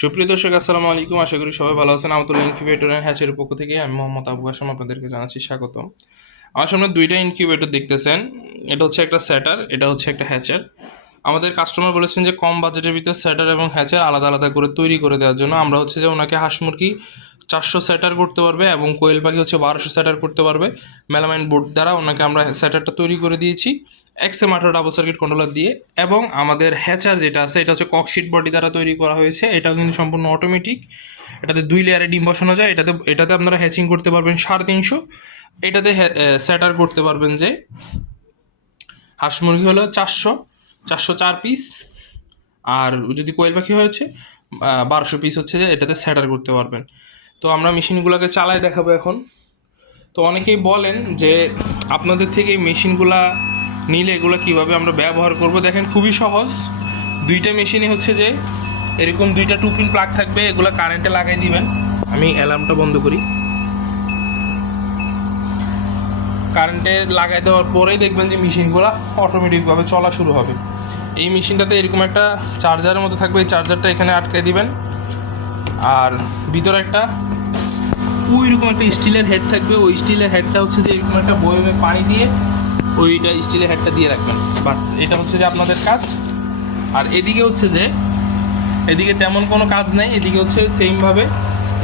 সুপ্রিয় দর্শক, আসসালামু আলাইকুম। আশা করি সবাই ভালো আছেন। আমাদের ইনকিউবেটরের হ্যাচের পক্ষ থেকে আমি মোহাম্মদ আবু হাসাম আপনাদেরকে জানাচ্ছি স্বাগতম। আমার সামনে দুইটা ইনকিউবেটর দেখতেছেন। এটা হচ্ছে একটা স্যাটার, এটা হচ্ছে একটা হ্যাচার। আমাদের কাস্টমার বলেছেন যে কম বাজেটের ভিতরে স্যাটার এবং হ্যাচার আলাদা আলাদা করে তৈরি করে দেওয়ার জন্য আমরা হচ্ছে যে ওনাকে হাঁস মুরগি চারশো স্যাটার করতে পারবে এবং কোয়েল পাখি হচ্ছে বারোশো স্যাটার করতে পারবে। মেলামাইন বোর্ড দ্বারা ওনাকে আমরা স্যাটারটা তৈরি করে দিয়েছি। এক্সএম আঠারো ডাবল সার্কিট কন্ট্রোলার দিয়ে এবং আমাদের হ্যাচার যেটা আছে, এটা হচ্ছে ককশিট বডি দ্বারা তৈরি করা হয়েছে। এটাও কিন্তু সম্পূর্ণ অটোমেটিক এটাতে দুই লেয়ারে ডিম বসানো যায়। এটাতে এটাতে আপনারা হ্যাচিং করতে পারবেন সাড়ে তিনশো। এটাতে স্যাটার করতে পারবেন যে হাঁস মুরগি হলো চারশো চারশো চার পিস আর যদি কোয়েল পাখি হয়েছে বারোশো পিস হচ্ছে যে এটাতে স্যাটার করতে পারবেন। তো আমরা মেশিনগুলোকে চালাই দেখাবো এখন। তো অনেকেই বলেন যে আপনাদের থেকে এই মেশিনগুলা নিলে এগুলো কীভাবে আমরা ব্যবহার করব? দেখেন খুবই সহজ। দুইটা মেশিনে হচ্ছে যে, এরকম দুইটা টু পিন প্লাগ থাকবে, এগুলো কারেন্টে লাগাই দিবেন। আমি অ্যালার্মটা বন্ধ করি। কারেন্টে লাগাই দেওয়ার পরেই দেখবেন যে মেশিনগুলো অটোমেটিকভাবে চলা শুরু হবে। এই মেশিনটাতে এরকম একটা চার্জারের মতো থাকবে, এই চার্জারটা এখানে আটকে দিবেন। আর ভিতরে একটা ওই রকম একটা স্টিলের হেড থাকবে। ওই স্টিলের হেডটা হচ্ছে যে এরকম একটা বয়মে পানি দিয়ে ওইটা স্টিলের হেডটা দিয়ে রাখবেন। বাস এটা হচ্ছে যে আপনাদের কাজ। আর এদিকে হচ্ছে যে এদিকে তেমন কোনো কাজ নেই এদিকে হচ্ছে সেমভাবে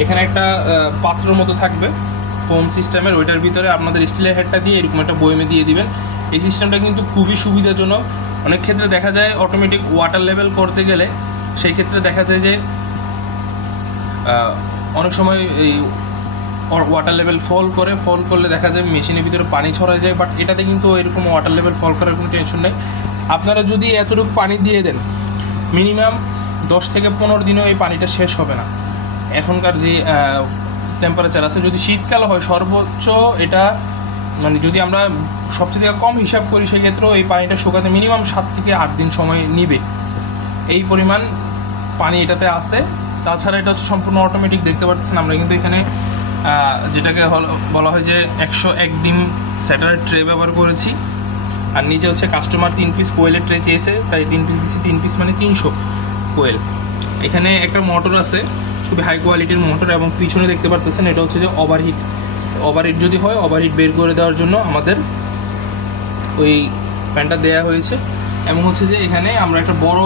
এখানে একটা আহ, পাত্রর মতো থাকবে ফোম সিস্টেমের ওইটার ভিতরে আপনাদের স্টিলের হেডটা দিয়ে এরকম একটা বয়মে দিয়ে দিবেন। এই সিস্টেমটা কিন্তু খুবই সুবিধাজনক। অনেক ক্ষেত্রে দেখা যায় অটোমেটিক ওয়াটার লেভেল করতে গেলে সেই ক্ষেত্রে দেখা যায় যে অনেক সময় এই ওয়াটার লেভেল ফল করে ফল করলে দেখা যায় মেশিনের ভিতরে পানি ছড়ায় যায় বাট এটাতে কিন্তু এরকম ওয়াটার লেভেল ফল করার কোনো টেনশন নেই। আপনারা যদি এতটুকু পানি দিয়ে দেন মিনিমাম দশ থেকে পনেরো দিনেও এই পানিটা শেষ হবে না। এখনকার যে টেম্পারেচার আছে, যদি শীতকাল হয়, সর্বোচ্চ এটা মানে যদি আমরা সবচেয়ে কম হিসাব করি, সেক্ষেত্রেও এই পানিটা শুকাতে মিনিমাম সাত থেকে আট দিন সময় নিবে। এই পরিমাণ পানি এটাতে আছে। তাছাড়া এটা হচ্ছে সম্পূর্ণ অটোমেটিক দেখতে পাচ্ছেন, আমরা কিন্তু এখানে যেটাকে বলা হয় যে একশো এক ডিম স্যাটার ট্রে ব্যবহার করেছি। আর নিচে হচ্ছে কাস্টমার তিন পিস কোয়েলের ট্রে চেয়েছে, তাই তিন পিস দিচ্ছি তিন পিস মানে তিনশো কোয়েল। এখানে একটা মোটর আছে খুবই হাই কোয়ালিটির মোটর এবং পিছনে দেখতে পারতেছেন, এটা হচ্ছে যে ওভারহিট ওভারহিট যদি হয় ওভারহিট বের করে দেওয়ার জন্য আমাদের ওই ফ্যানটা দেওয়া হয়েছে। এবং হচ্ছে যে এখানে আমরা একটা বড়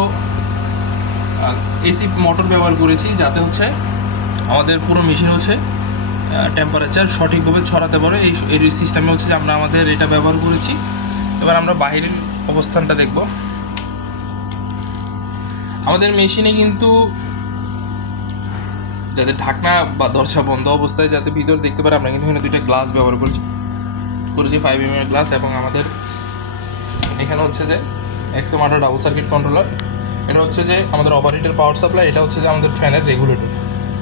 এসি মোটর ব্যবহার করেছি, যাতে হচ্ছে আমাদের পুরো মেশিন হচ্ছে টেম্পারেচার সঠিকভাবে ছড়াতে পারে। এই এই সিস্টেমে হচ্ছে যে আমরা আমাদের এটা ব্যবহার করেছি। এবার আমরা বাইরের অবস্থানটা দেখব। আমাদের মেশিনে কিন্তু যাতে ঢাকনা বা দরজা বন্ধ অবস্থায় যাতে ভিতর দেখতে পারে, আমরা কিন্তু এখানে দুইটা গ্লাস ব্যবহার করেছি। করেছি ফাইভ এম গ্লাস এবং আমাদের এখানে হচ্ছে যে এক্সএম আঠারো ডাবল সার্কিট কন্ট্রোলার এটা হচ্ছে যে আমাদের অপারেটর পাওয়ার সাপ্লাই এটা হচ্ছে যে আমাদের ফ্যানের রেগুলেটর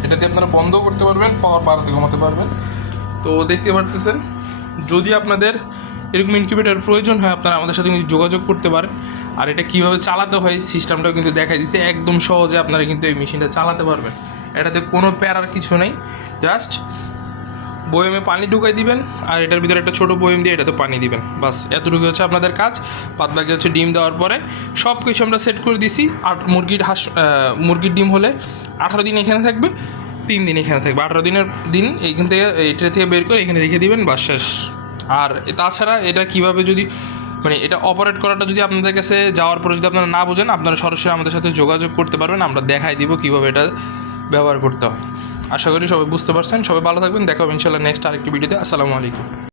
এটা দিয়ে আপনারা বন্ধ করতে পারবেন পাওয়ার বাড়াতে কমাতে পারবেন। তো দেখতে পারতেছেন, যদি আপনাদের এরকম ইনকিউবেটার প্রয়োজন হয়, আপনারা আমাদের সাথে কিন্তু যোগাযোগ করতে পারেন। আর এটা কীভাবে চালাতে হয় সিস্টেমটাও কিন্তু দেখাই দিচ্ছে একদম সহজে আপনারা কিন্তু এই মেশিনটা চালাতে পারবেন। এটাতে কোনো প্যারার কিছু নেই জাস্ট বয়েমে পানি ঢুকাই দিবেন, আর এটার ভিতরে একটা ছোটো বয়েম দিয়ে এটাতে পানি দিবেন। বাস এতটুকু হচ্ছে আপনাদের কাজ। বাদ বাকি হচ্ছে ডিম দেওয়ার পরে সব কিছু আমরা সেট করে দিছি। আর মুরগির হাঁস মুরগির ডিম হলে আঠারো দিন এখানে থাকবে, তিন দিন এখানে থাকবে। আঠারো দিনের দিন এইখান থেকে এই ট্রে থেকে বের করে এখানে রেখে দিবেন, বাস শেষ। আর তাছাড়া এটা কীভাবে যদি মানে এটা অপারেট করাটা যদি আপনাদের কাছে যাওয়ার পরে যদি আপনারা না বোঝেন, আপনারা সরাসরি আমাদের সাথে যোগাযোগ করতে পারবেন। আমরা দেখাই দিব কীভাবে এটা ব্যবহার করতে হয়। আশা করি সবাই বুঝতে পারছেন। সবাই ভালো থাকবেন। দেখা হবে ইনশাল্লাহ নেক্সট আরেকটি ভিডিওতে। আসসালামু আলাইকুম।